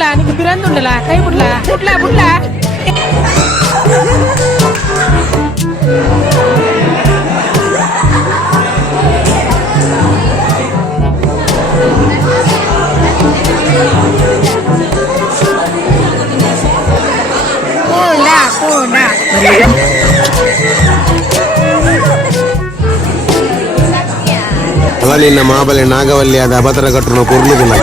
ಬಿಡಲ್ಲ ನಿಂಗೆ ಬಿರಂದುಂಡಲ್ಲ ಕೈ ಬಿಡ್ಲ ಬಿಡ್ಲ ಬಿಡ್ಲ ಅವಲಿನ ಮಾಬಲೆ ನಾಗವಲ್ಲಿಯಾದ ಅಭದ್ರಗಟ್ಟನು ಕುರ್ಲುದಿಲ್ಲ.